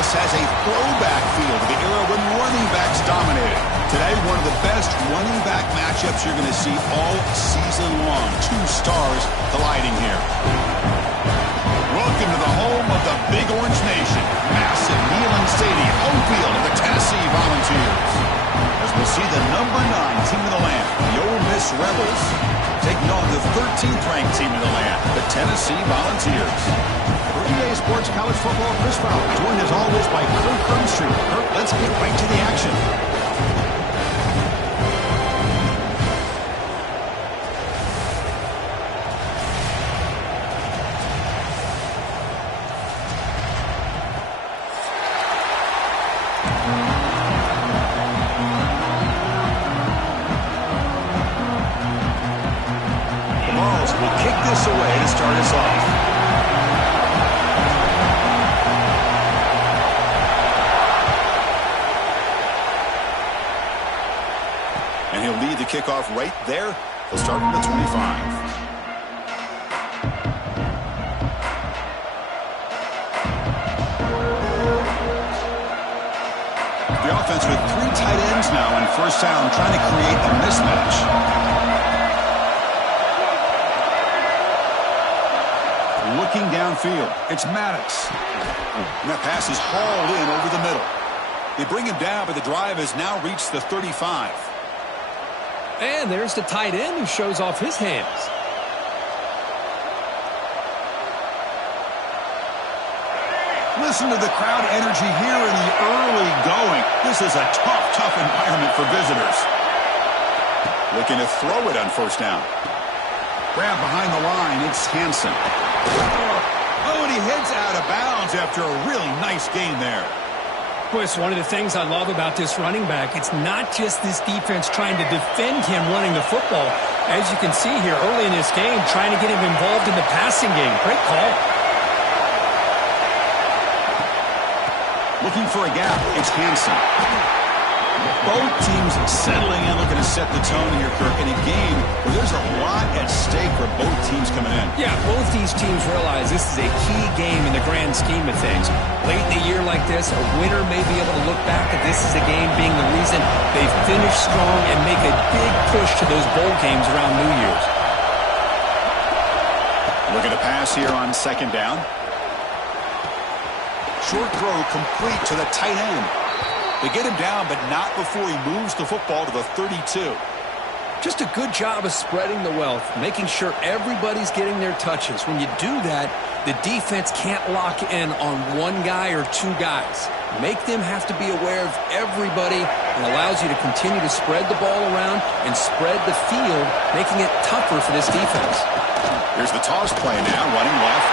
almost has a throwback feel to the era when running backs dominated. Today, one of the best running back matchups you're going to see all season long. Two stars colliding here. Welcome to the home of the Big Orange Nation. Massive Neyland Stadium, home field of the Tennessee Volunteers. As we'll see the number 9 team of the land, the Ole Miss Rebels, taking on the 13th ranked team of the land, the Tennessee Volunteers. For EA Sports College Football, Chris Fowler, joined as always by Kirk Herbstreit. Kirk, let's get right to the action. And he'll lead the kickoff right there. He'll start from the 25. The offense with 3 tight ends now in first down, trying to create a mismatch. Looking downfield, it's Maddox. And that pass is hauled in over the middle. They bring him down, but the drive has now reached the 35. And there's the tight end who shows off his hands. Listen to the crowd energy here in the early going. This is a tough environment for visitors. Looking to throw it on first down. Grab behind the line, it's Hansen. Oh, and he heads out of bounds after a really nice gain there. Chris, one of the things I love about this running back, it's not just this defense trying to defend him running the football. As you can see here early in this game, trying to get him involved in the passing game. Great call. Looking for a gap, it's Hansen. Both teams settling in, looking to set the tone here, Kirk, in a game where there's a lot at stake for both teams coming in. Yeah, both these teams realize this is a key game in the grand scheme of things. Late in a year like this, a winner may be able to look back at this as a game being the reason they finish strong and make a big push to those bowl games around New Year's. Looking to pass here on second down. Short throw complete to the tight end. They get him down, but not before he moves the football to the 32. Just a good job of spreading the wealth, making sure everybody's getting their touches. When you do that, the defense can't lock in on one guy or 2 guys. Make them have to be aware of everybody and allows you to continue to spread the ball around and spread the field, making it tougher for this defense. Here's the toss play now, running left.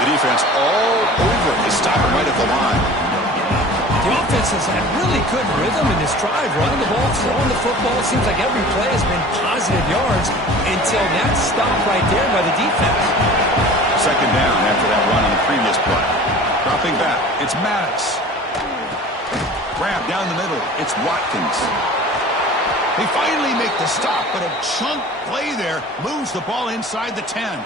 The defense all over. They stop him right at the line. The offense has had really good rhythm in this drive, running the ball, throwing the football. Seems like every play has been positive yards until that stop right there by the defense. Second down after that run on the previous play. Dropping back, it's Maddox. Grab down the middle, it's Watkins. They finally make the stop, but a chunk play there moves the ball inside the 10.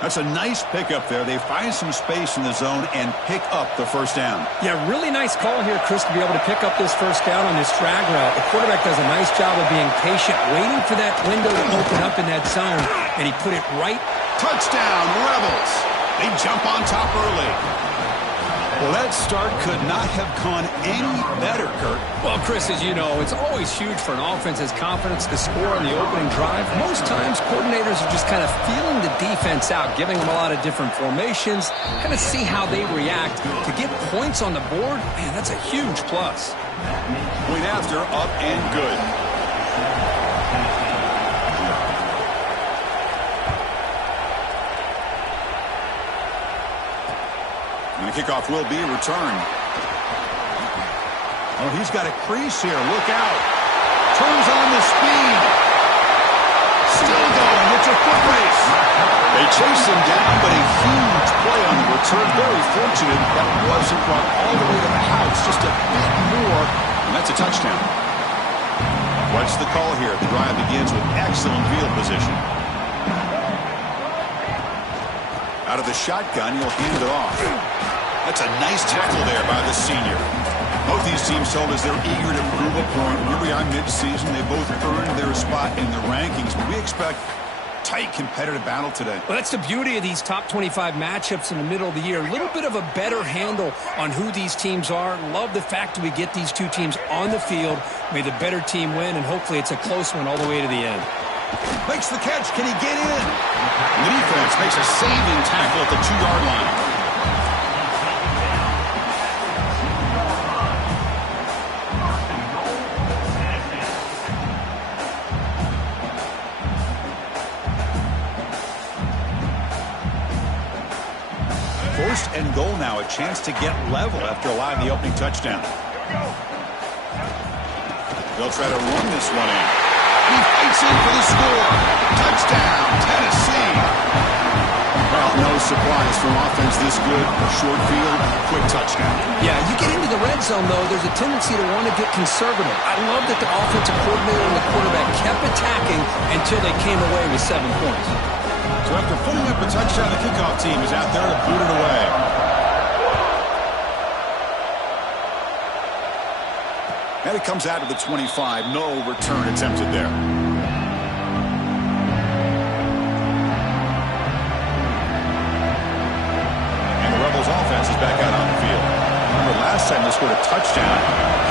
That's a nice pickup there. They find some space in the zone and pick up the first down. Yeah, really nice call here, Chris, to be able to pick up this first down on this drag route. The quarterback does a nice job of being patient, waiting for that window to open up in that zone, and he put it right. Touchdown, Rebels. They jump on top early. Well, that start could not have gone any better, Kurt. Well, Chris, as you know, it's always huge for an offense's confidence to score on the opening drive. Most times, coordinators are just kind of feeling the defense out, giving them a lot of different formations, kind of see how they react. To get points on the board, man, that's a huge plus. Point after, up and good. And the kickoff will be returned. Oh, he's got a crease here. Look out. Turns on the speed. Still going. It's a foot race. They chase him down, but a huge play on the return. Very fortunate that wasn't brought all the way to the house. Just a bit more, and that's a touchdown. What's the call here? The drive begins with excellent field position. Out of the shotgun, he'll hand it off. That's a nice tackle there by the senior. Both these teams told us they're eager to prove a point. Here we are mid-season. They both earned their spot in the rankings. But we expect tight competitive battle today. Well, that's the beauty of these top 25 matchups in the middle of the year. A little bit of a better handle on who these teams are. Love the fact that we get these two teams on the field. May the better team win, and hopefully it's a close one all the way to the end. Makes the catch. Can he get in? The defense makes a saving tackle at the 2-yard line. First and goal now, a chance to get level after allowing the opening touchdown. They'll try to run this one in. He fights in for the score. Touchdown, Tennessee. Well, no surprise from offense this good. Short field, quick touchdown. Yeah, you get into the red zone, though, there's a tendency to want to get conservative. I love that the offensive coordinator and the quarterback kept attacking until they came away with 7 points. So after putting up a touchdown, the kickoff team is out there to boot it away. And it comes out of the 25. No return attempted there. And the Rebels offense is back out on the field. Remember last time they scored a touchdown.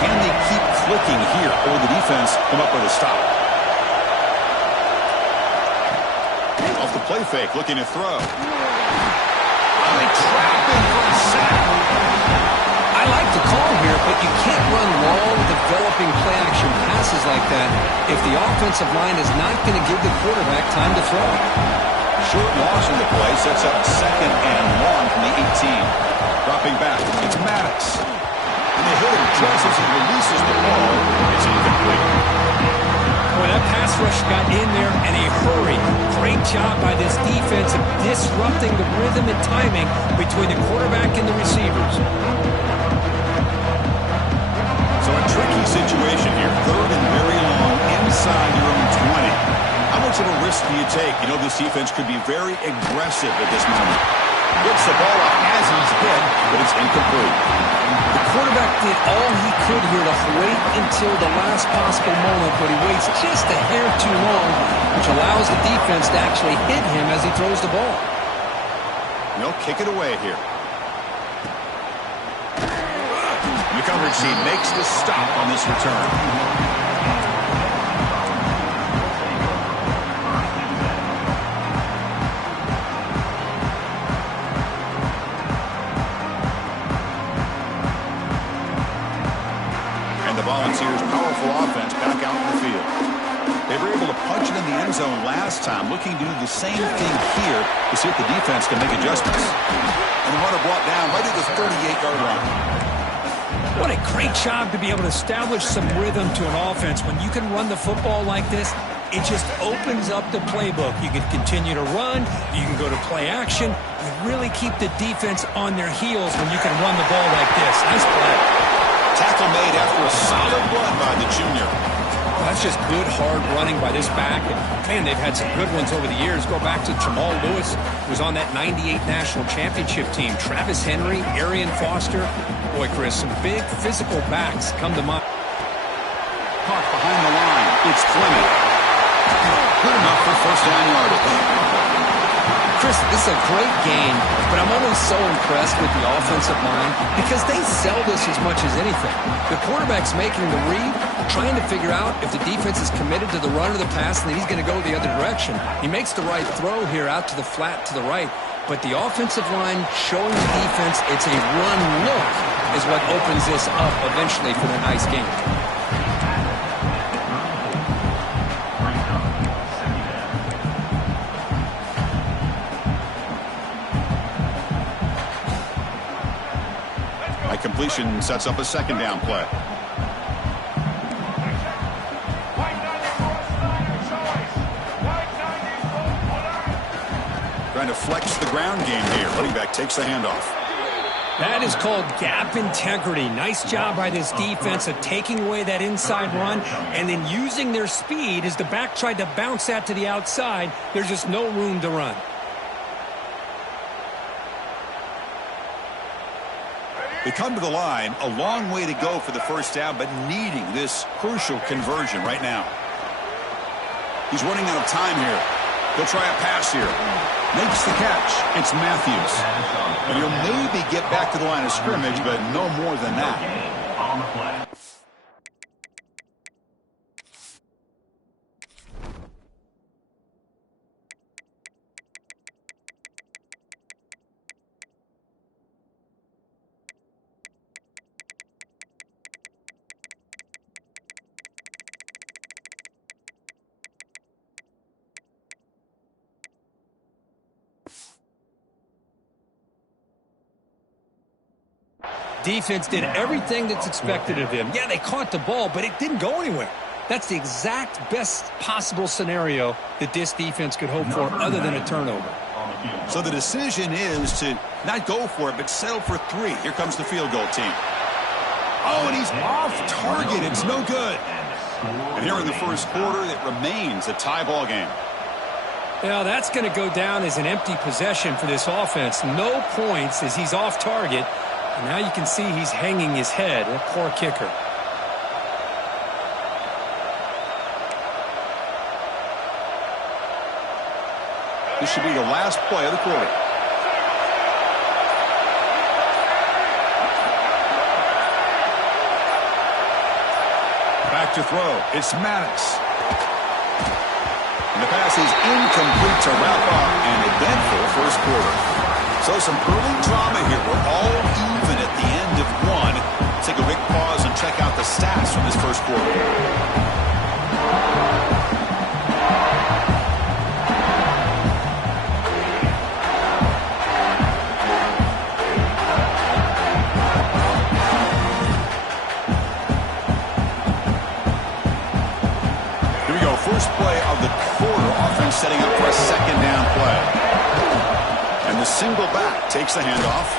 Can they keep clicking here, or will the defense come up with a stop? Off the play fake, looking to throw. Oh, they trap him for a sack. I like the call here, but you can't run long, developing play-action passes like that if the offensive line is not going to give the quarterback time to throw. Short loss in the play sets up 2nd and 1 from the 18. Dropping back, it's Maddox. And they hit him just as he releases the ball. It's incomplete. Boy, that pass rush got in there in a hurry. Great job by this defense of disrupting the rhythm and timing between the quarterback and the receivers. So a tricky situation here. 3rd and very long inside your own 20. How much of a risk do you take? You know, this defense could be very aggressive at this moment. Gets the ball up as he's hit, but it's incomplete. The quarterback did all he could here to wait until the last possible moment, but he waits just a hair too long, which allows the defense to actually hit him as he throws the ball. They'll kick it away here. The coverage team makes the stop on this return. Volunteers' powerful offense back out in the field. They were able to punch it in the end zone last time, looking to do the same thing here to see if the defense can make adjustments. And the runner brought down right at the 38-yard line. What a great job to be able to establish some rhythm to an offense. When you can run the football like this, it just opens up the playbook. You can continue to run. You can go to play action. You really keep the defense on their heels when you can run the ball like this. Nice play. Tackle made after a solid run by the junior. Well, that's just good, hard running by this back. And, man, they've had some good ones over the years. Go back to Jamal Lewis, who was on that 98 National Championship team. Travis Henry, Arian Foster. Boy, Chris, some big physical backs come to mind. Park behind the line. It's Fleming. Good enough for first down yardage. Chris, this is a great game, but I'm always so impressed with the offensive line because they sell this as much as anything. The quarterback's making the read, trying to figure out if the defense is committed to the run or the pass, and then he's going to go the other direction. He makes the right throw here out to the flat to the right, but the offensive line showing the defense it's a run look is what opens this up eventually for the nice game. Completion sets up a 2nd down play. Trying to flex the ground game here. Running back takes the handoff. That is called gap integrity. Nice job by this defense of taking away that inside run and then using their speed as the back tried to bounce that to the outside. There's just no room to run. They come to the line, a long way to go for the first down, but needing this crucial conversion right now. He's running out of time here. He'll try a pass here. Makes the catch. It's Matthews. And he'll maybe get back to the line of scrimmage, but no more than that. Defense did everything that's expected of him. Yeah, they caught the ball, but it didn't go anywhere. That's the exact best possible scenario that this defense could hope for other than a turnover. So the decision is to not go for it, but settle for 3. Here comes the field goal team. Oh, and he's off target. It's no good. And here in the first quarter, it remains a tie ball game. Well, that's going to go down as an empty possession for this offense. No points as he's off target. And now you can see he's hanging his head. A poor kicker. This should be the last play of the quarter. Back to throw. It's Maddox. And the pass is incomplete to wrap up an eventful first quarter. So some early drama here. We're all even at the end of one. Let's take a quick pause and check out the stats from this first quarter. First play of the quarter, offense setting up for a second down play. And the single back takes the handoff.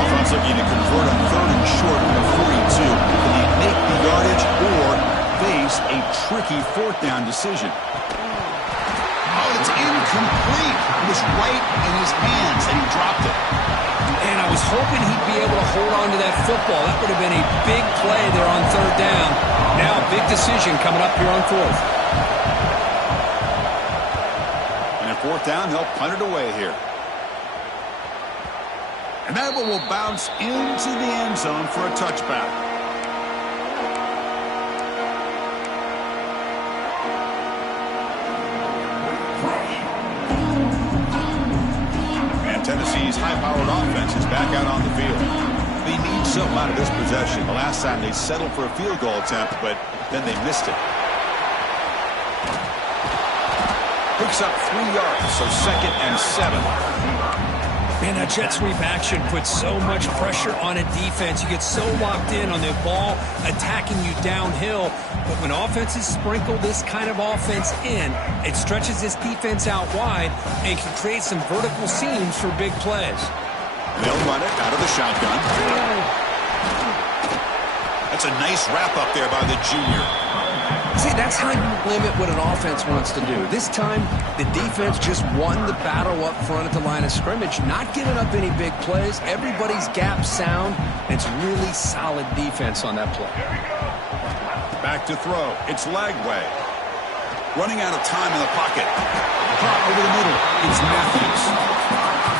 Offense looking to convert on 3rd and short of 42. Can they make the yardage or face a tricky 4th down decision? Oh, it's incomplete. It was right in his hands, and he dropped it. And I was hoping he'd be able to hold on to that football. That would have been a big play there on 3rd down. Now a big decision coming up here on 4th. And at 4th down, they'll punt it away here. And that one will bounce into the end zone for a touchback. Tennessee's high-powered offense is back out on the field. They need something out of this possession. The last time they settled for a field goal attempt, but then they missed it. Picks up 3 yards, so 2nd and 7. Man, that jet sweep action puts so much pressure on a defense. You get so locked in on the ball attacking you downhill. But when offenses sprinkle this kind of offense in, it stretches this defense out wide and can create some vertical seams for big plays. They'll run it out of the shotgun. That's a nice wrap-up there by the junior. See, that's how you limit what an offense wants to do. This time, the defense just won the battle up front at the line of scrimmage, not giving up any big plays. Everybody's gap sound. It's really solid defense on that play. Back to throw. It's Lagway. Running out of time in the pocket. Caught over the middle. It's Matthews.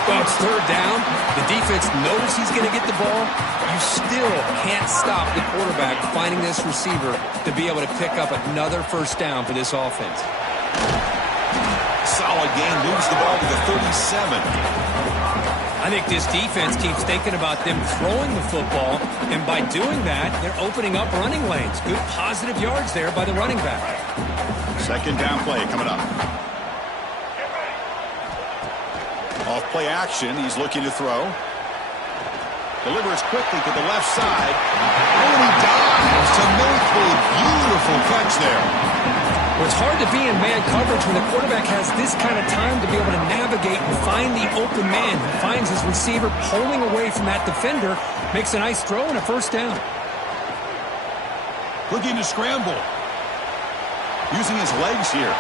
Well, it's 3rd down. The defense knows he's going to get the ball. You still can't stop the quarterback finding this receiver to be able to pick up another 1st down for this offense. Solid game. Moves the ball to the 37. I think this defense keeps thinking about them throwing the football, and by doing that, they're opening up running lanes. Good positive yards there by the running back. 2nd down play coming up. Off play action, he's looking to throw. Delivers quickly to the left side. Oh, and he dives to make the beautiful catch there. Well, it's hard to be in man coverage when the quarterback has this kind of time to be able to navigate and find the open man. He finds his receiver pulling away from that defender, makes a nice throw and a 1st down. Looking to scramble. using his legs here.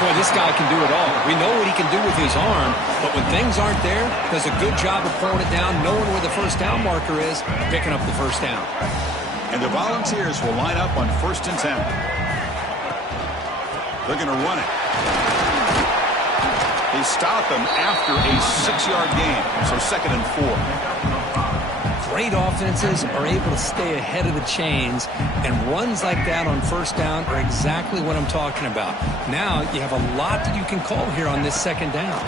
Boy, this guy can do it all. We know what he can do with his arm, but when things aren't there, does a good job of pulling it down, knowing where the first down marker is, picking up the first down. And the Volunteers will line up on 1st and 10. They're going to run it. They stop him after a 6-yard gain, so 2nd and 4. Great offenses are able to stay ahead of the chains, and runs like that on 1st down are exactly what I'm talking about. Now you have a lot that you can call here on this 2nd down.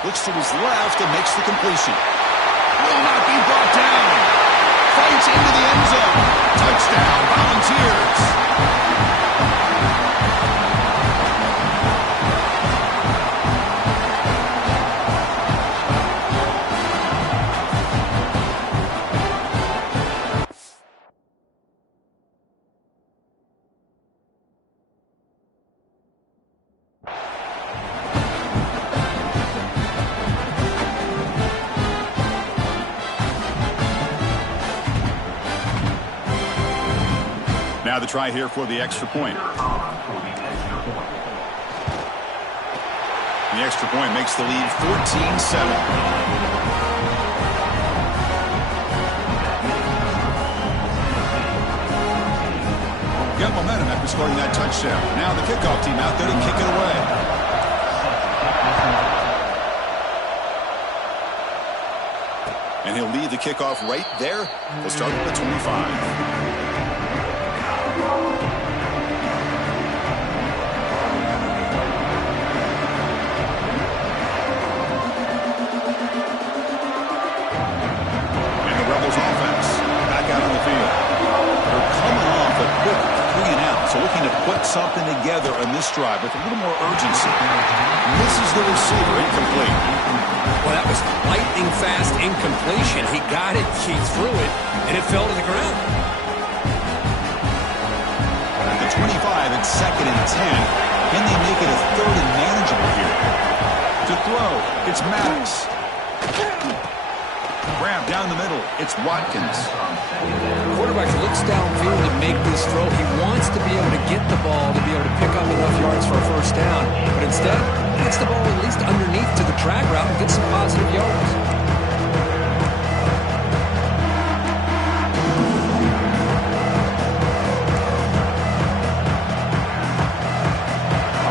Looks to his left and makes the completion. Will not be brought down. Fights into the end zone. Touchdown, Volunteers. Now the try here for the extra point. The extra point makes the lead 14-7. Got momentum after scoring that touchdown. Now the kickoff team out there to kick it away. And he'll lead the kickoff right there. He'll start at the 25. So looking to put something together on this drive with a little more urgency. Misses the receiver, incomplete. Well, that was lightning fast incompletion. He got it, he threw it, and it fell to the ground. At the 25, it's 2nd and 10. Can they make it a 3rd and manageable here? To throw, it's Maddox. Grab down the middle, it's Watkins. The quarterback looks downfield to make this throw. He wants to be able to get the ball to be able to pick up enough yards for a 1st down. But instead, he gets the ball at least underneath to the drag route and gets some positive yards.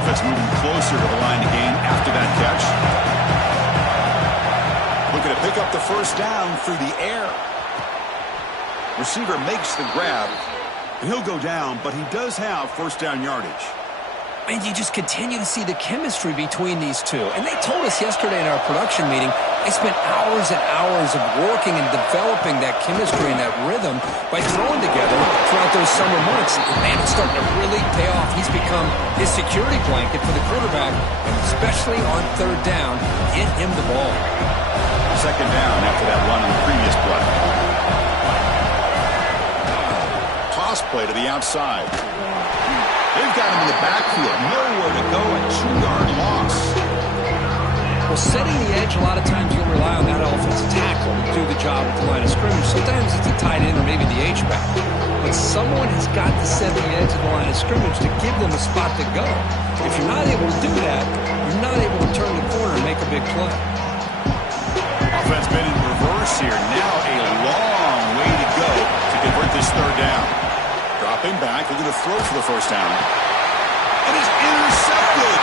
Offense moving closer to the line to gain after that catch. Looking to pick up the 1st down through the air. Receiver makes the grab. He'll go down, but he does have 1st down yardage. And you just continue to see the chemistry between these two. And they told us yesterday in our production meeting, they spent hours and hours of working and developing that chemistry and that rhythm by throwing together throughout those summer months. And man, it's starting to really pay off. He's become his security blanket for the quarterback, and especially on 3rd down, get him the ball. 2nd down after that run on the previous play. Toss play to the outside. They've got him in the backfield. Nowhere to go. A 2-yard loss. Well, setting the edge, a lot of times you'll rely on that offensive tackle to do the job at the line of scrimmage. Sometimes it's a tight end or maybe the H-back. But someone has got to set the edge of the line of scrimmage to give them a spot to go. If you're not able to do that, you're not able to turn the corner and make a big play. Offense been in reverse here. Now a long way to go to convert this 3rd down. Dropping back, looking to throw for the 1st down. And it's intercepted.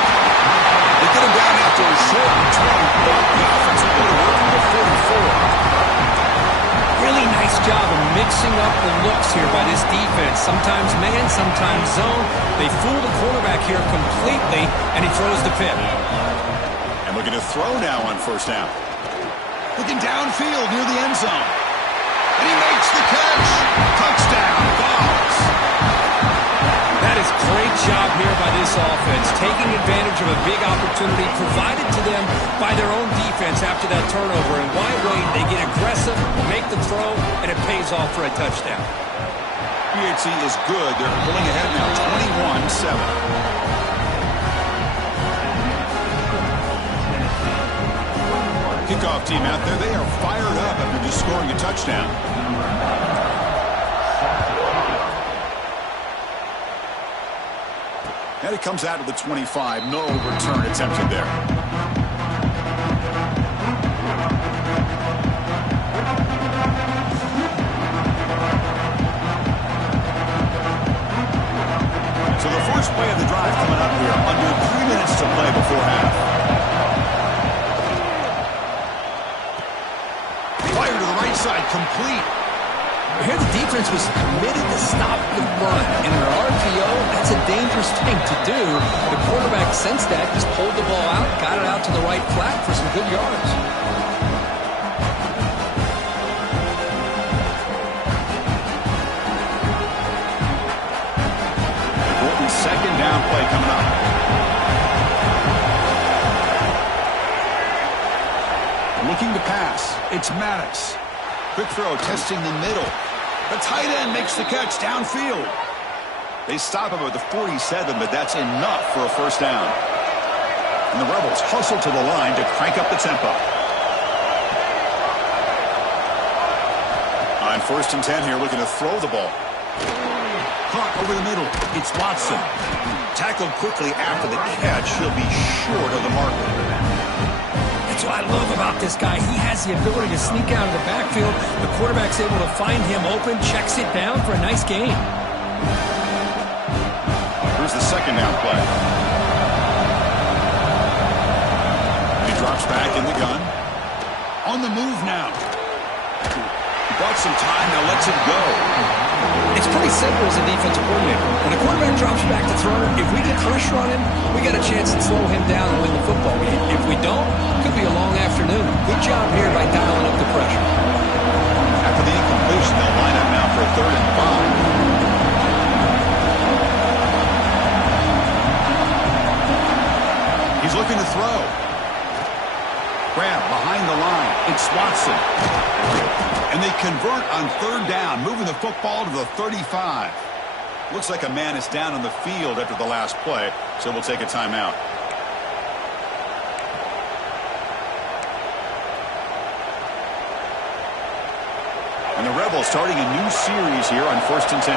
They get him down after a short return, but the offense will go to work at the 44. Really nice job of mixing up the looks here by this defense. Sometimes man, sometimes zone. They fool the quarterback here completely, and he throws the pick. And looking to throw now on 1st down. Looking downfield near the end zone. And he makes the catch. Touchdown, Vols. That is great job here by this offense, taking advantage of a big opportunity provided to them by their own defense after that turnover. And why wait? They get aggressive, make the throw, and it pays off for a touchdown. PHC is good. They're pulling ahead now, 21-7. Kickoff team out there, they are fired up after just scoring a touchdown. And it comes out to the 25. No return attempted there. So the first play of the drive coming up here. Under 3 minutes to play before half. Fire to the right side, complete. Here the defense was committed to stop the run. In an RPO, that's a dangerous thing to do. The quarterback sensed that, just pulled the ball out, got it out to the right flat for some good yards. Important second down play coming up. Looking to pass. It's Maddox. Quick throw, testing the middle. The tight end makes the catch downfield. They stop him at the 47, but that's enough for a first down. And the Rebels hustle to the line to crank up the tempo. On 1st and 10 here, looking to throw the ball. Caught over the middle. It's Watson. Tackled quickly after the catch. He'll be short of the marker. That's what I love about this guy. He has the ability to sneak out of the backfield. The quarterback's able to find him open, checks it down for a nice gain. Here's the second down play. He drops back in the gun. On the move now. He bought some time, now lets it go. It's pretty simple as a defensive coordinator. When a quarterback drops back to throw, if we get pressure on him, we got a chance to slow him down and win the football game. If we don't, it could be a long afternoon. Good job here by dialing up the pressure. After the incompletion, they'll line up now for a 3rd and 5. He's looking to throw. Grab behind the line. It's Watson. And they convert on 3rd down, moving the football to the 35. Looks like a man is down on the field after the last play, so we'll take a timeout. And the Rebels starting a new series here on 1st and 10.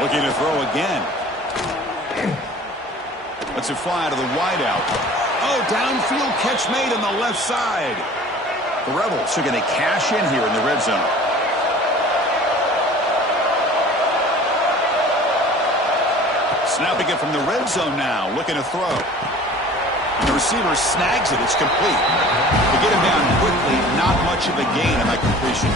Looking to throw again. Lets it fly out of the wideout. Oh, downfield catch made on the left side. The Rebels are going to cash in here in the red zone. Snapping it from the red zone now, looking to throw. And the receiver snags it. It's complete. They get him down quickly. Not much of a gain on that completion.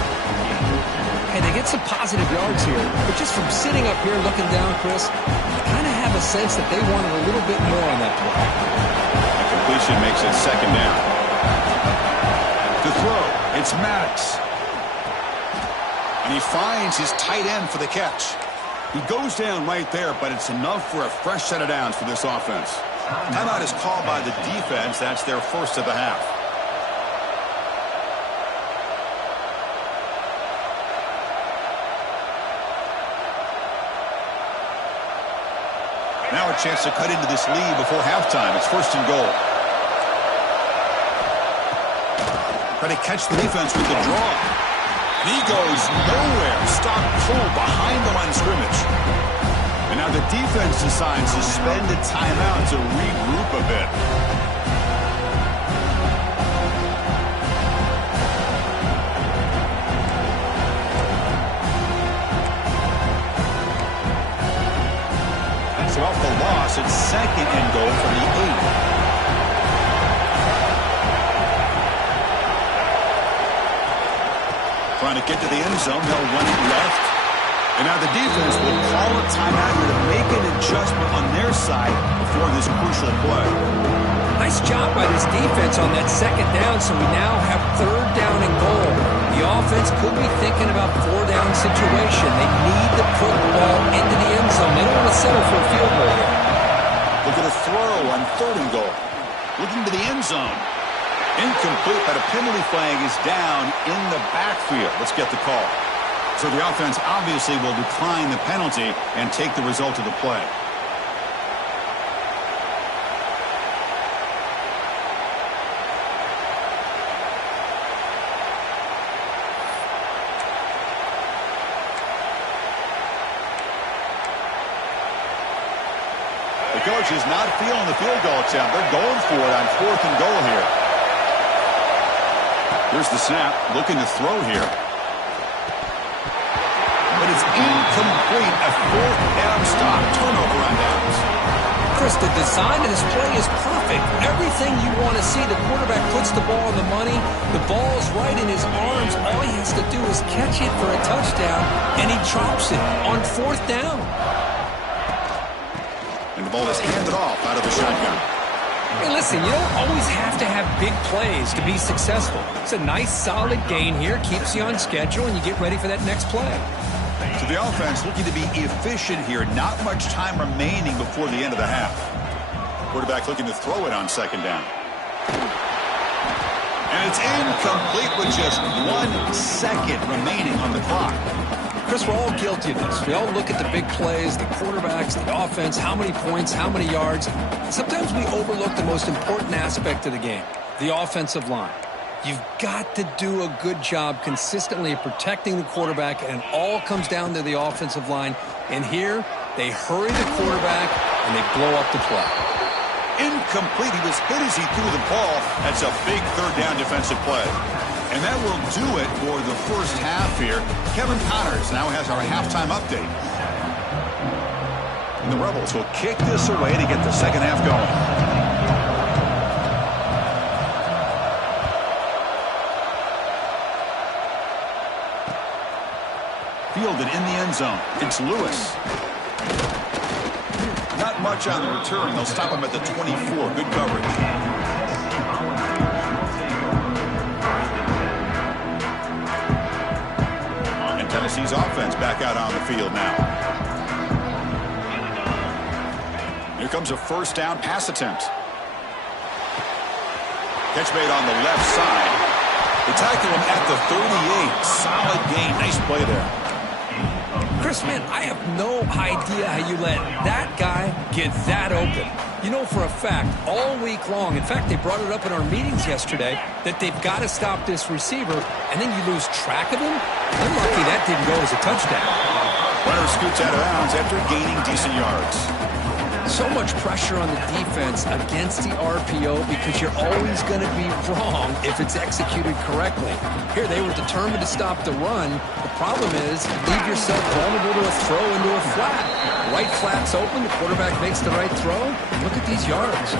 And they get some positive yards here. But just from sitting up here looking down, Chris, you kind of have a sense that they wanted a little bit more on that play. The completion makes it 2nd down. To throw, it's Maddox. And he finds his tight end for the catch. He goes down right there, but it's enough for a fresh set of downs for this offense. Timeout is called by the defense. That's their first of the half. Now a chance to cut into this lead before halftime. It's 1st and goal. Try to catch the defense with the draw. And he goes nowhere. Stop cold behind the line of scrimmage. And now the defense decides to spend a timeout to regroup a bit. That's off the loss. It's 2nd and goal from the 8. Trying to get to the end zone. They'll run it left. And now the defense will call a timeout here to make an adjustment on their side before this crucial play. Nice job by this defense on that 2nd down, so we now have 3rd down and goal. The offense could be thinking about 4-down situation. They need to put the ball into the end zone. They don't want to settle for a field goal here. Look at a throw on 3rd and goal. Looking to the end zone. Incomplete, but a penalty flag is down in the backfield. Let's get the call. So the offense obviously will decline the penalty and take the result of the play. coach is not feeling the field goal attempt. They're going for it on 4th and goal here. Here's the snap, looking to throw here. But it's incomplete. A 4th down stop. Turnover on downs. Chris, the design of this play is perfect. Everything you want to see. The quarterback puts the ball on the money. The ball's right in his arms. All he has to do is catch it for a touchdown, and he drops it on 4th down. And the ball is handed off out of the shotgun. Hey, listen, you don't always have to have big plays to be successful. It's a nice, solid gain here. Keeps you on schedule, and you get ready for that next play. So the offense looking to be efficient here. Not much time remaining before the end of the half. Quarterback looking to throw it on 2nd down. And it's incomplete with just 1 second remaining on the clock. Chris, we're all guilty of this. We all look at the big plays, the quarterbacks, the offense, how many points, how many yards. Sometimes we overlook the most important aspect of the game, the offensive line. You've got to do a good job consistently protecting the quarterback, and it all comes down to the offensive line. And here, they hurry the quarterback, and they blow up the play. Incomplete. He was hit as he threw the ball. That's a big 3rd down defensive play. And that will do it for the first half here. Kevin Connors now has our halftime update. And the Rebels will kick this away to get the second half going. Fielded in the end zone. It's Lewis. Not much on the return. They'll stop him at the 24. Good coverage. And Tennessee's offense back out on the field now. Here comes a 1st down pass attempt. Catch made on the left side. They tackle him at the 38. Solid gain. Nice play there. Chris, man, I have no idea how you let that guy get that open. You know for a fact, all week long, in fact, they brought it up in our meetings yesterday, that they've got to stop this receiver, and then you lose track of him? I'm lucky that didn't go as a touchdown. Runner scoots out of bounds after gaining decent yards. So much pressure on the defense against the RPO because you're always going to be wrong if it's executed correctly. Here, they were determined to stop the run. The problem is, leave yourself vulnerable to a throw into a flat. Right flat's open, the quarterback makes the right throw. Look at these yards.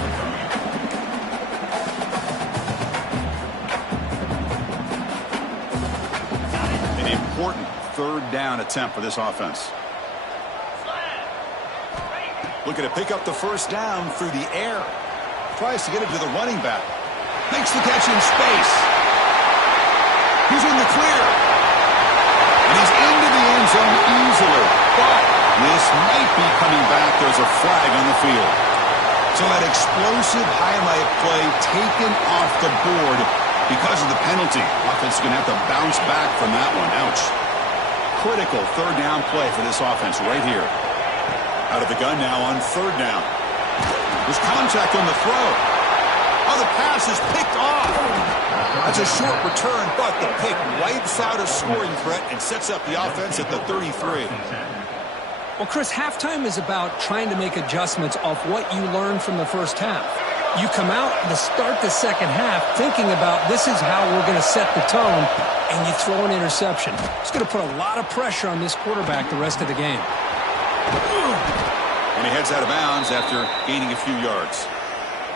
An important 3rd down attempt for this offense. Looking to pick up the 1st down through the air. Tries to get it to the running back. Makes the catch in space. He's in the clear. And he's into the end zone easily. But this might be coming back. There's a flag on the field. So that explosive highlight play taken off the board because of the penalty. Offense is going to have to bounce back from that one. Ouch. Critical 3rd down play for this offense right here. Out of the gun now on 3rd down. There's contact on the throw. Oh, the pass is picked off. That's a short return, but the pick wipes out a scoring threat and sets up the offense at the 33. Well, Chris, halftime is about trying to make adjustments off what you learned from the first half. You come out to start the second half thinking about this is how we're going to set the tone, and you throw an interception. It's going to put a lot of pressure on this quarterback the rest of the game. And he heads out of bounds after gaining a few yards.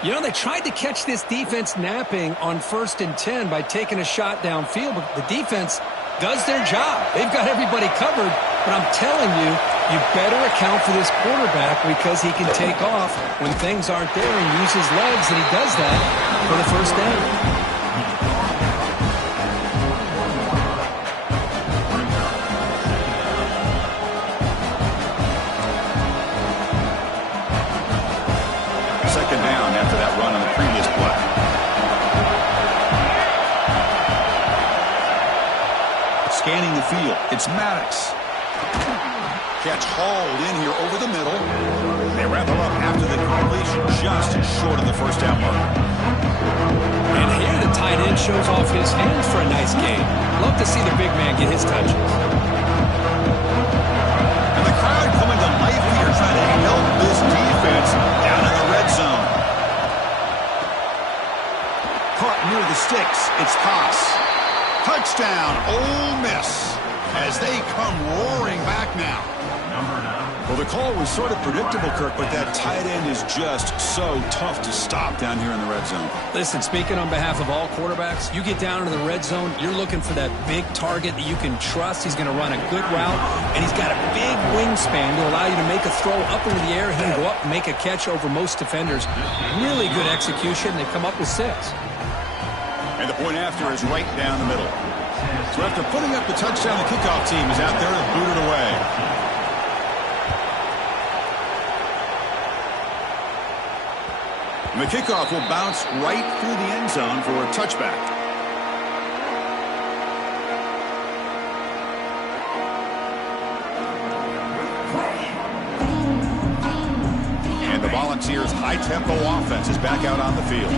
You know, they tried to catch this defense napping on 1st and 10 by taking a shot downfield, but the defense does their job. They've got everybody covered, but I'm telling you, you better account for this quarterback because he can take off when things aren't there and use his legs, and he does that for the 1st down. Scanning the field, it's Maddox. Catch hauled in here over the middle. They wrap him up after the completion, just short of the 1st down mark. And here the tight end shows off his hands for a nice gain. Love to see the big man get his touches. And the crowd coming to life here, trying to help this defense down caught near the sticks. It's Haas. Touchdown, Ole Miss, as they come roaring back now. Well, the call was sort of predictable, Kirk, but that tight end is just so tough to stop down here in the red zone. Listen, speaking on behalf of all quarterbacks, you get down into the red zone, you're looking for that big target that you can trust. He's going to run a good route, and he's got a big wingspan to allow you to make a throw up into the air. He can go up and make a catch over most defenders. Really good execution. They come up with 6. And the point after is right down the middle. So after putting up the touchdown, the kickoff team is out there to boot it away. And the kickoff will bounce right through the end zone for a touchback. And the Volunteers' high-tempo offense is back out on the field.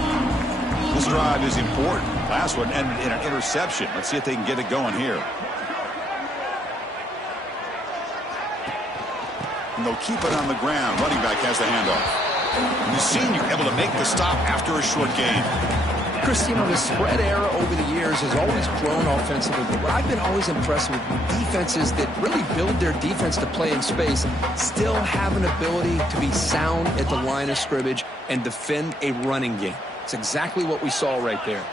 This drive is important. Last one ended in an interception. Let's see if they can get it going here. And they'll keep it on the ground. Running back has the handoff. And the senior able to make the stop after a short gain. Chris, you know, the spread era over the years has always grown offensively, but I've been always impressed with defenses that really build their defense to play in space, still have an ability to be sound at the line of scrimmage and defend a running game. It's exactly what we saw right there.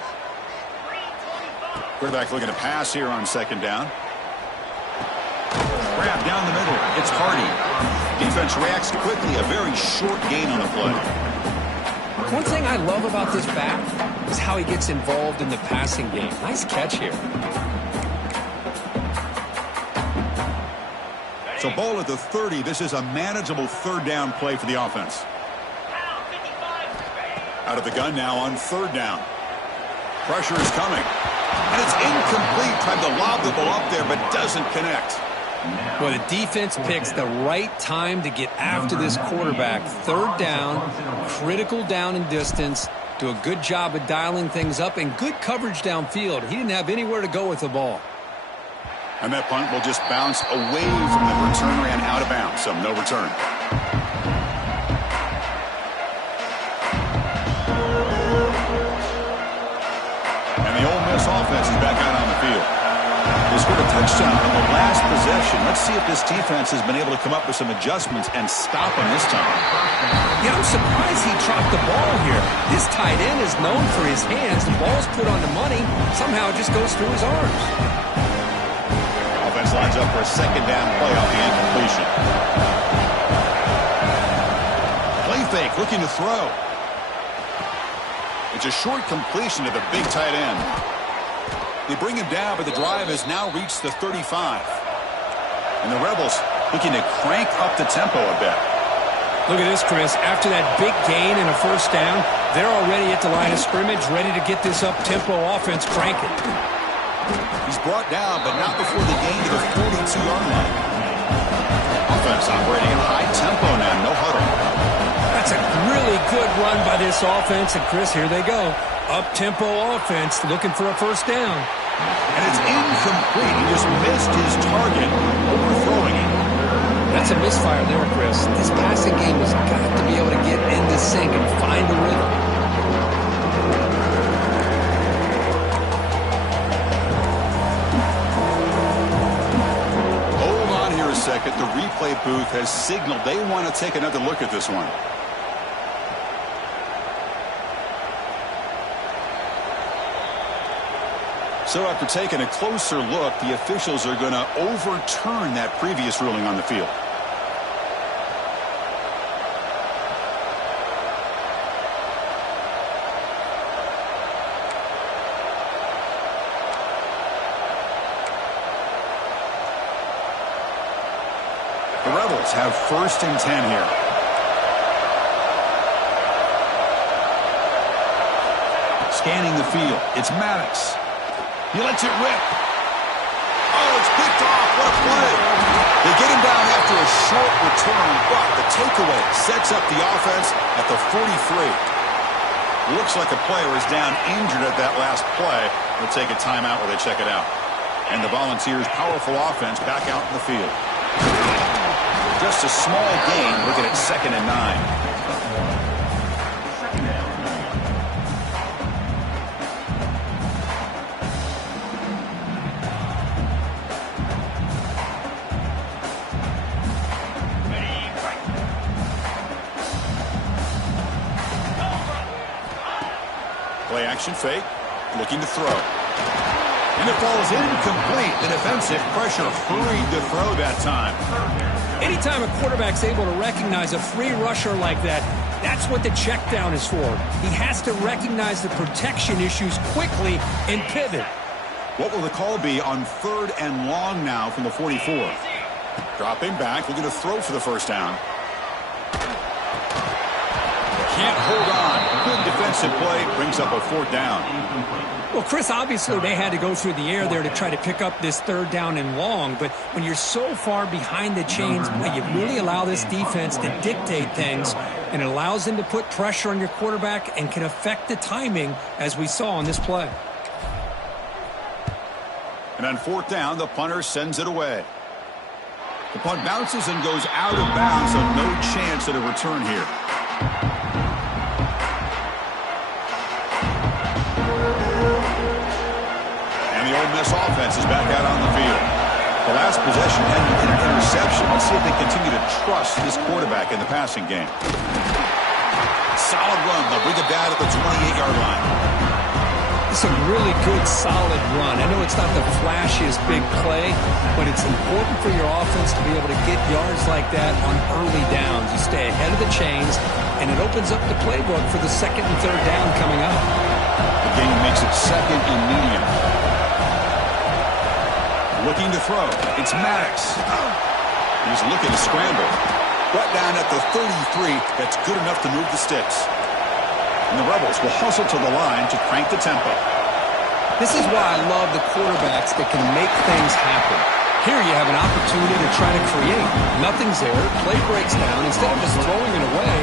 Quarterback looking to pass here on second down. Grab down the middle. It's Hardy. Defense reacts quickly. A very short gain on the play. One thing I love about this back is how he gets involved in the passing game. Nice catch here. So ball at the 30. This is a manageable third down play for the offense. Out of the gun now on third down. Pressure is coming. And it's incomplete. Tried to lob the ball up there, but doesn't connect. Well, the defense picks the right time to get after this quarterback. Third down, critical down and distance. Do a good job of dialing things up and good coverage downfield. He didn't have anywhere to go with the ball. And that punt will just bounce away from the returner and out of bounds. So no return. And the Ole Miss offense is back out on the field. They scored a touchdown on the last possession. Let's see if this defense has been able to come up with some adjustments and stop him this time. Yeah, I'm surprised he dropped the ball here. This tight end is known for his hands. The ball's put on the money. Somehow it just goes through his arms. Offense lines up for a second down play off the incompletion. Play fake, looking to throw. It's a short completion to the big tight end. They bring him down, but the drive has now reached the 35. And the Rebels looking to crank up the tempo a bit. Look at this, Chris. After that big gain and a first down, they're already at the line of scrimmage, ready to get this up-tempo offense cranking. He's brought down, but not before the gain to the 42-yard line. Offense operating at high tempo now, no huddle. That's a really good run by this offense. And, Chris, here they go. Up-tempo offense looking for a first down. And it's incomplete. He just missed his target, overthrowing it. That's a misfire there, Chris. This passing game has got to be able to get into sync and find a rhythm. Hold on here a second. The replay booth has signaled they want to take another look at this one. So after taking a closer look, the officials are going to overturn that previous ruling on the field. The Rebels have 1st and 10 here. Scanning the field, it's Maddox. He lets it rip. Oh, it's picked off. What a play. They get him down after a short return, but the takeaway sets up the offense at the 43. Looks like a player is down injured at that last play. They'll take a timeout where they check it out. And the Volunteers' powerful offense back out in the field. Just a small gain, looking at 2nd and 9. Action fake. Looking to throw. And it falls incomplete. The defensive pressure hurried to throw that time. Anytime a quarterback's able to recognize a free rusher like that, that's what the check down is for. He has to recognize the protection issues quickly and pivot. What will the call be on 3rd and long now from the 44? Dropping back, looking to throw for the first down. Can't hold on. Good defensive play, brings up a 4th down. Well, Chris, obviously they had to go through the air there to try to pick up this 3rd down and long, but when you're so far behind the chains, you really allow this defense to dictate things, and it allows them to put pressure on your quarterback and can affect the timing, as we saw on this play. And on 4th down, the punter sends it away. The punt bounces and goes out of bounds, so no chance at a return here. And the Ole Miss offense is back out on the field. The last possession ended in an interception. Let's see if they continue to trust this quarterback in the passing game. Solid run. They'll bring it down at the 28-yard line. It's a really good, solid run. I know it's not the flashiest big play, but it's important for your offense to be able to get yards like that on early downs. You stay ahead of the chains, and it opens up the playbook for the 2nd and 3rd down coming up. The game makes it 2nd and medium. Looking to throw. It's Maddox. He's looking to scramble. Brought down at the 33. That's good enough to move the sticks. And the Rebels will hustle to the line to crank the tempo. This is why I love the quarterbacks that can make things happen. Here you have an opportunity to try to create. Nothing's there. Play breaks down. Instead of just throwing it away,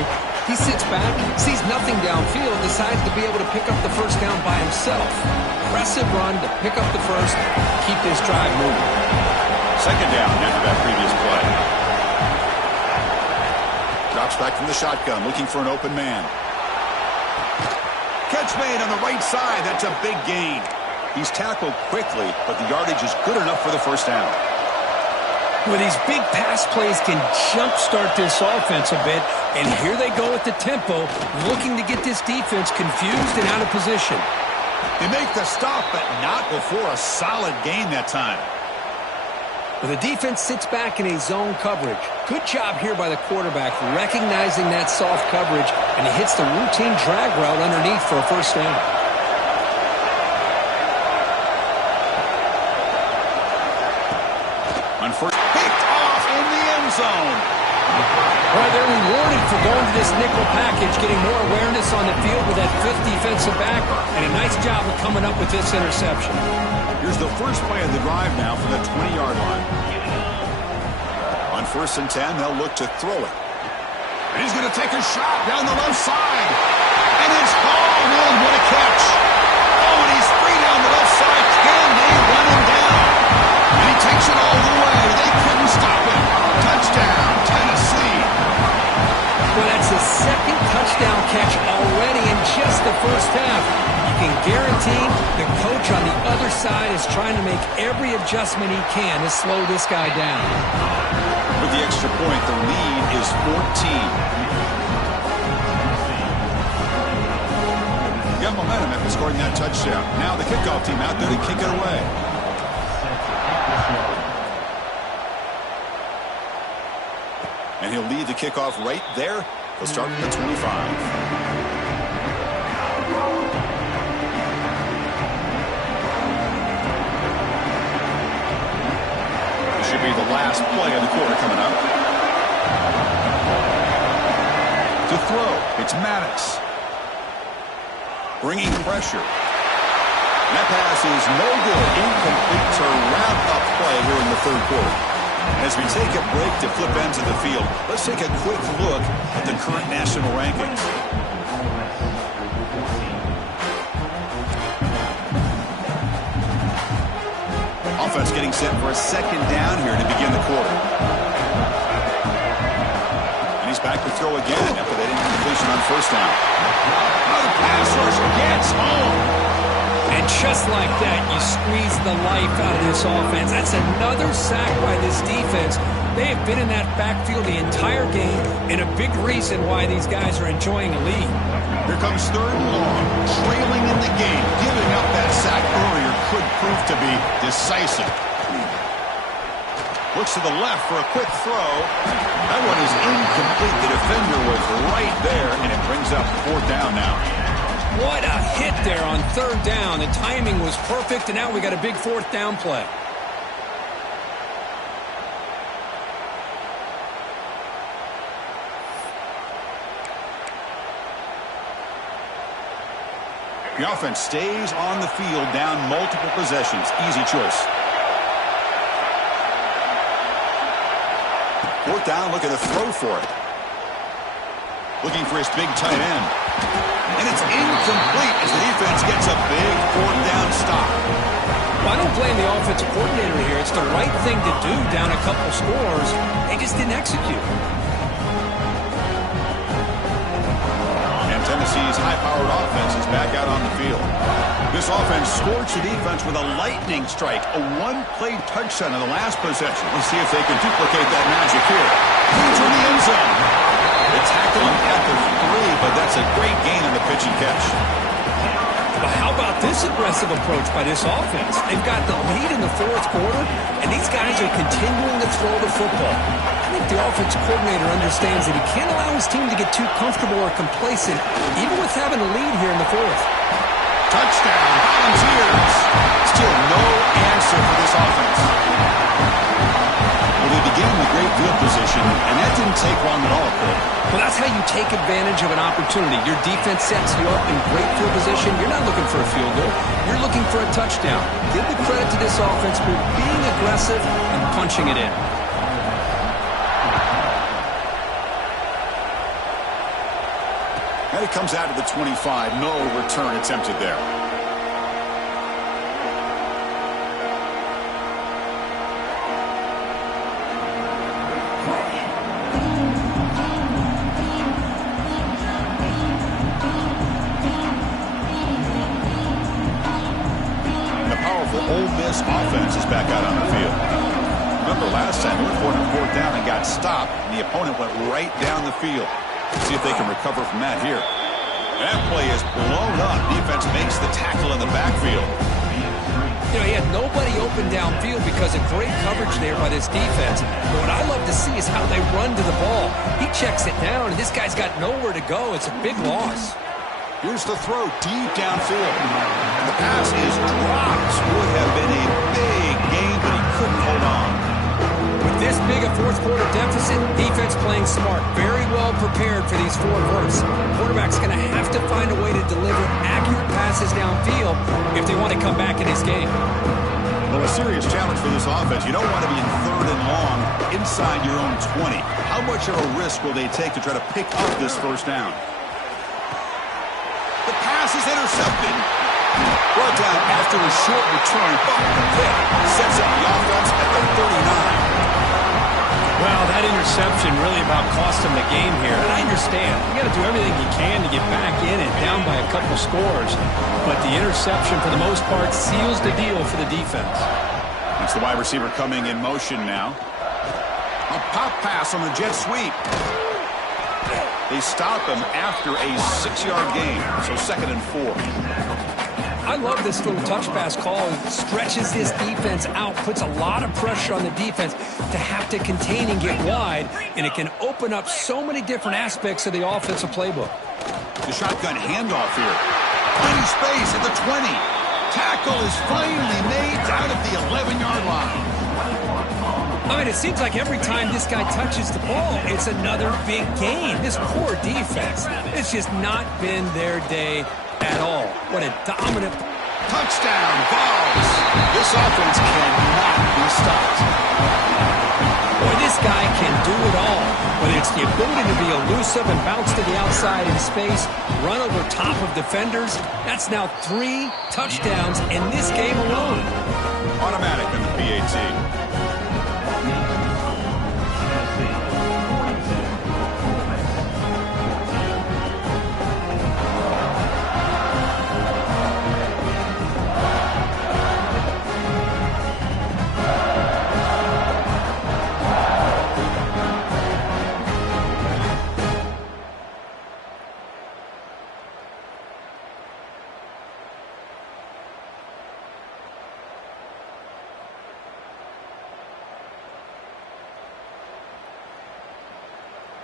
he sits back, sees nothing downfield, decides to be able to pick up the first down by himself. Impressive run to pick up the first, keep this drive moving. 2nd down after that previous play. Drops back from the shotgun, looking for an open man. Catch made on the right side. That's a big gain. He's tackled quickly, but the yardage is good enough for the first down. Well, these big pass plays can jumpstart this offense a bit, and here they go at the tempo, looking to get this defense confused and out of position. They make the stop, but not before a solid gain that time. Well, the defense sits back in a zone coverage. Good job here by the quarterback, recognizing that soft coverage, and he hits the routine drag route underneath for a first down. On first, picked off in the end zone. Well, they're rewarded for going to this nickel package, getting more awareness on the field with that 5th defensive back, and a nice job of coming up with this interception. Here's the first play of the drive now from the 20-yard line. On 1st and 10, they'll look to throw it. And he's going to take a shot down the left side. And it's hauled in. What a catch. Oh, and he's free down the left side. Can they run him down? And he takes it all the way. They couldn't stop him. Touchdown, Tennessee. Well, that's his 2nd touchdown catch already in just the first half. You can guarantee the coach on the other side is trying to make every adjustment he can to slow this guy down. With the extra point, the lead is 14. You got momentum after scoring that touchdown. Now the kickoff team out there to kick it away. And he'll lead the kickoff right there. He'll start at the 25. Should be the last play of the quarter coming up. To throw, it's Maddox. Bringing pressure. That pass is no good. Incomplete to wrap up play here in the 3rd quarter. As we take a break to flip ends of the field, let's take a quick look at the current national rankings. Offense getting set for a 2nd down here to begin the quarter. And he's back to throw again after that incompletion on 1st down. Now the pass rush gets home. And Just like that, you squeeze the life out of this offense. That's another sack by this defense. They have been in that backfield the entire game, and a big reason why these guys are enjoying a lead. Here comes 3rd and long, trailing in the game. Giving up that sack earlier could prove to be decisive. Looks to the left for a quick throw. That one is incomplete. The defender was right there, and it brings up 4th down now. What a hit there on 3rd down. The timing was perfect, and now we got a big 4th down play. The offense stays on the field, down multiple possessions. Easy choice. 4th down, looking to throw for it. Looking for his big tight end. And it's incomplete as the defense gets a big 4th down stop. Well, I don't blame the offensive coordinator here. It's the right thing to do down a couple scores. They just didn't execute. Tennessee's high-powered offense is back out on the field. This offense scorched the defense with a lightning strike, a one-play touchdown in the last possession. Let's see if they can duplicate that magic here. Into the end zone. They tackle him at the 3, but that's a great gain on the pitch and catch. Well, how about this aggressive approach by this offense? They've got the lead in the 4th quarter, and these guys are continuing to throw the football. I think the offensive coordinator understands that he can't allow his team to get too comfortable or complacent, even with having a lead here in the 4th. Touchdown, Volunteers. Still no answer for this offense. Well, they began with great field position, and that didn't take long at all, Craig. Well, that's how you take advantage of an opportunity. Your defense sets you up in great field position. You're not looking for a field goal. You're looking for a touchdown. Give the credit to this offense for being aggressive and punching it in. And it comes out to the 25. No return attempted there. Ole Miss offense is back out on the field. Remember last time we were for 4th down and got stopped, and the opponent went right down the field. Let's see if they can recover from that here. That play is blown up. Defense makes the tackle in the backfield. You know, he had nobody open downfield because of great coverage there by this defense. But what I love to see is how they run to the ball. He checks it down, and this guy's got nowhere to go. It's a big loss. Here's the throw deep downfield. And the pass is dropped. Would have been a big gain, but he couldn't hold on. With this big a 4th quarter deficit, defense playing smart. Very well prepared for these 4 quarters. Quarterback's going to have to find a way to deliver accurate passes downfield if they want to come back in this game. Well, a serious challenge for this offense. You don't want to be in 3rd and long inside your own 20. How much of a risk will they take to try to pick up this 1st down? The pass is intercepted. Brought down after a short return. The pick sets up the offense at the 39. Well, that interception really about cost him the game here. And I understand. You got to do everything you can to get back in and down by a couple scores. But the interception, for the most part, seals the deal for the defense. That's the wide receiver coming in motion now. A pop pass on the jet sweep. They stop him after a 6-yard gain, so 2nd and 4. I love this little touch pass call. It stretches this defense out, puts a lot of pressure on the defense to have to contain and get wide, and it can open up so many different aspects of the offensive playbook. The shotgun handoff here. Plenty space at the 20. Tackle is finally made down at the 11-yard line. I mean, it seems like every time this guy touches the ball, it's another big gain. This poor defense, it's just not been their day at all. What a dominant touchdown, Vols. This offense cannot be stopped. Boy, this guy can do it all. Whether it's the ability to be elusive and bounce to the outside in space, run over top of defenders, that's now 3 touchdowns in this game alone. Automatic in the PAT.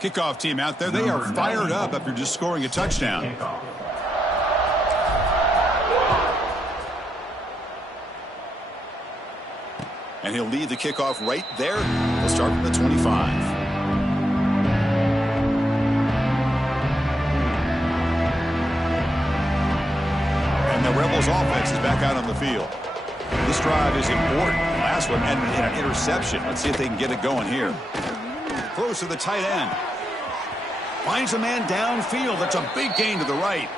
Kickoff team out there, they are fired up after just scoring a touchdown. And he'll lead the kickoff right there. He'll start from the 25. And the Rebels offense is back out on the field. This drive is important. The last one ended in an interception. Let's see if they can get it going here. Close to the tight end. Finds a man downfield. That's a big gain to the right.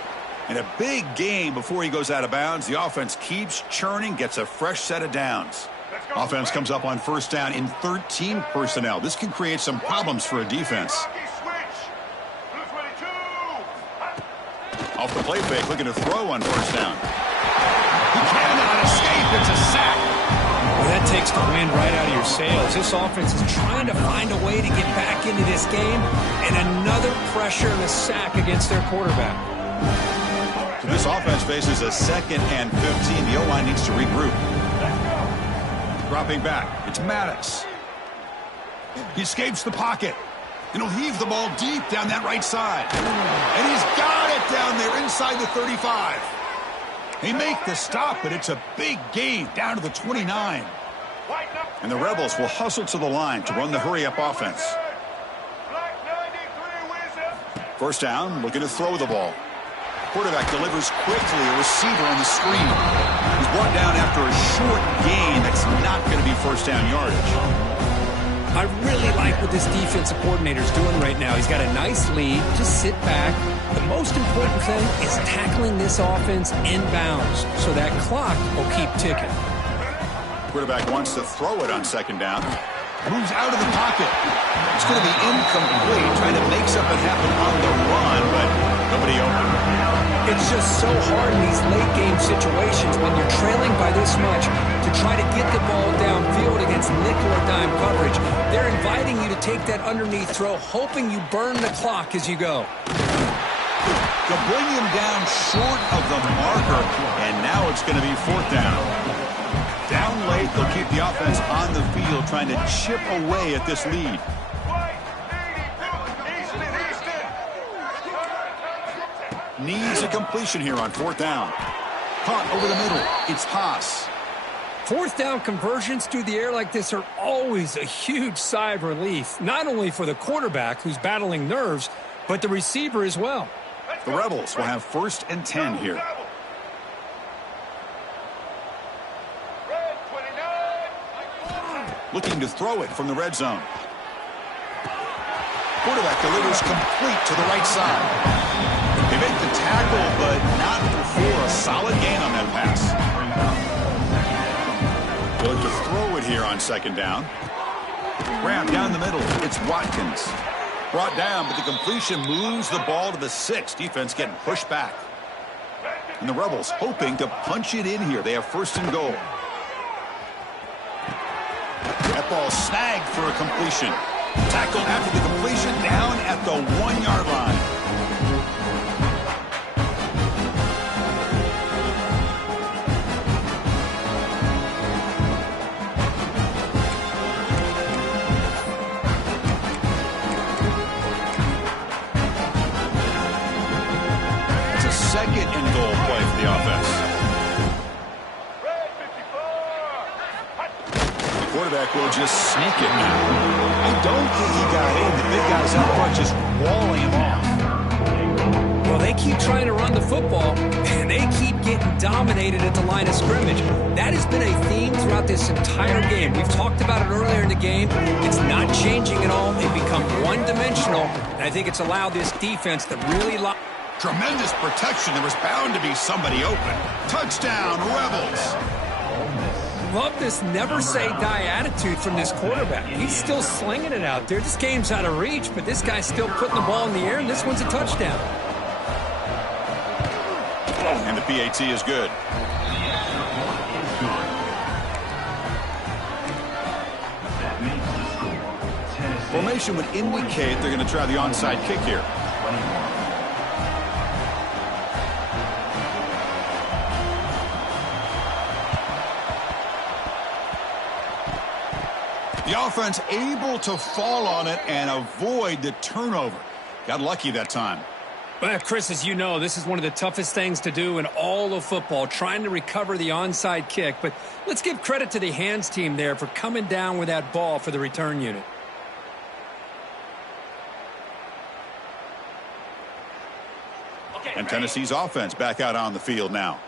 And a big gain before he goes out of bounds. The offense keeps churning, gets a fresh set of downs. Offense comes up on first down in 13 personnel. This can create some problems for a defense. Off the play fake, looking to throw on first down. He cannot escape. It's a sack. Well, that takes the wind right out of your sails. This offense is trying to find a way to get back into this game, and another pressure and a sack against their quarterback. So this offense faces a 2nd and 15. The O-line needs to regroup. Dropping back, it's Maddox. He escapes the pocket, and he'll heave the ball deep down that right side. And he's got it down there inside the 35. They make the stop, but it's a big gain down to the 29. And the Rebels will hustle to the line to run the hurry-up offense. First down, looking to throw the ball. Quarterback delivers quickly, a receiver on the screen. He's brought down after a short gain. That's not going to be first down yardage. I really like what this defensive coordinator is doing right now. He's got a nice lead. Just sit back. The most important thing is tackling this offense inbounds so that clock will keep ticking. Quarterback wants to throw it on second down. Moves out of the pocket. It's going to be incomplete, trying to make something happen on the run, but nobody open. It's just so hard in these late-game situations when you're trailing by this much to try to get the ball downfield against nickel or dime coverage. They're inviting you to take that underneath throw, hoping you burn the clock as you go. They'll bring him down short of the marker, and now it's going to be fourth down. Down late, they'll keep the offense on the field, trying to chip away at this lead. Needs a completion here on fourth down. Caught over the middle. It's Haas. Fourth down conversions through the air like this are always a huge sigh of relief, not only for the quarterback who's battling nerves, but the receiver as well. The Rebels will have first and 10 here. Looking to throw it from the red zone. Quarterback delivers complete to the right side. They make the tackle, but not before a solid gain on that pass. They'll look to throw it here on second down. Grab down the middle. It's Watkins. Brought down, but the completion moves the ball to the 6. Defense getting pushed back. And the Rebels hoping to punch it in here. They have first and goal. That ball snagged for a completion. Tackled after the completion, down at the 1-yard line. It's a second and goal play for the offense. Quarterback will just sneak it now. I don't think he got in. The big guys out front just walling him off. Well, they keep trying to run the football, and they keep getting dominated at the line of scrimmage. That has been a theme throughout this entire game. We've talked about it earlier in the game. It's not changing at all. They've become one-dimensional, and I think it's allowed this defense to really lock. Tremendous protection. There was bound to be somebody open. Touchdown, Rebels. Love this never-say-die attitude from this quarterback. He's still slinging it out there. This game's out of reach, but this guy's still putting the ball in the air, and this one's a touchdown. And the PAT is good. Formation would indicate they're going to try the onside kick here. The offense able to fall on it and avoid the turnover. Got lucky that time. Well, Chris, as you know, this is one of the toughest things to do in all of football, trying to recover the onside kick. But let's give credit to the hands team there for coming down with that ball for the return unit. And Tennessee's offense back out on the field now.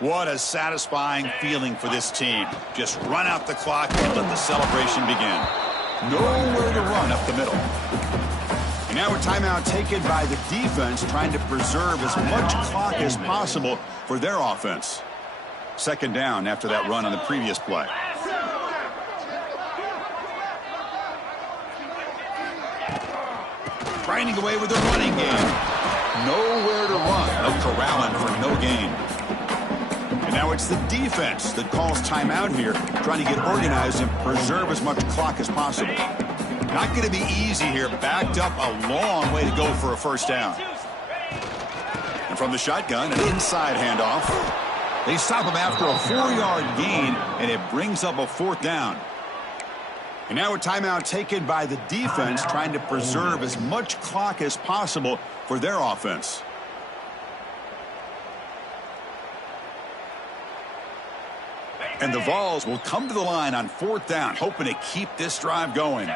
What a satisfying feeling for this team. Just run out the clock and let the celebration begin. Nowhere to run up the middle. And now a timeout taken by the defense, trying to preserve as much clock as possible for their offense. Second down after that run on the previous play. Grinding away with the running game. Nowhere to run. No corralling for no gain. And now it's the defense that calls timeout here, trying to get organized and preserve as much clock as possible. Not going to be easy here. Backed up a long way to go for a first down. And from the shotgun, an inside handoff. They stop him after a 4-yard gain, and it brings up a fourth down. And now a timeout taken by the defense, trying to preserve as much clock as possible for their offense. And the Vols will come to the line on fourth down, hoping to keep this drive going.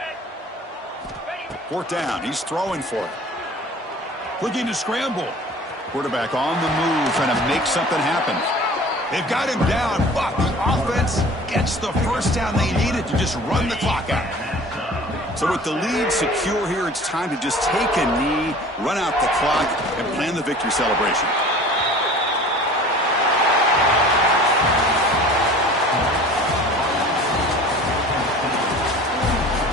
Fourth down, he's throwing for it. Looking to scramble. Quarterback on the move, trying to make something happen. They've got him down, but the offense gets the first down they needed to just run the clock out. So with the lead secure here, it's time to just take a knee, run out the clock, and plan the victory celebration.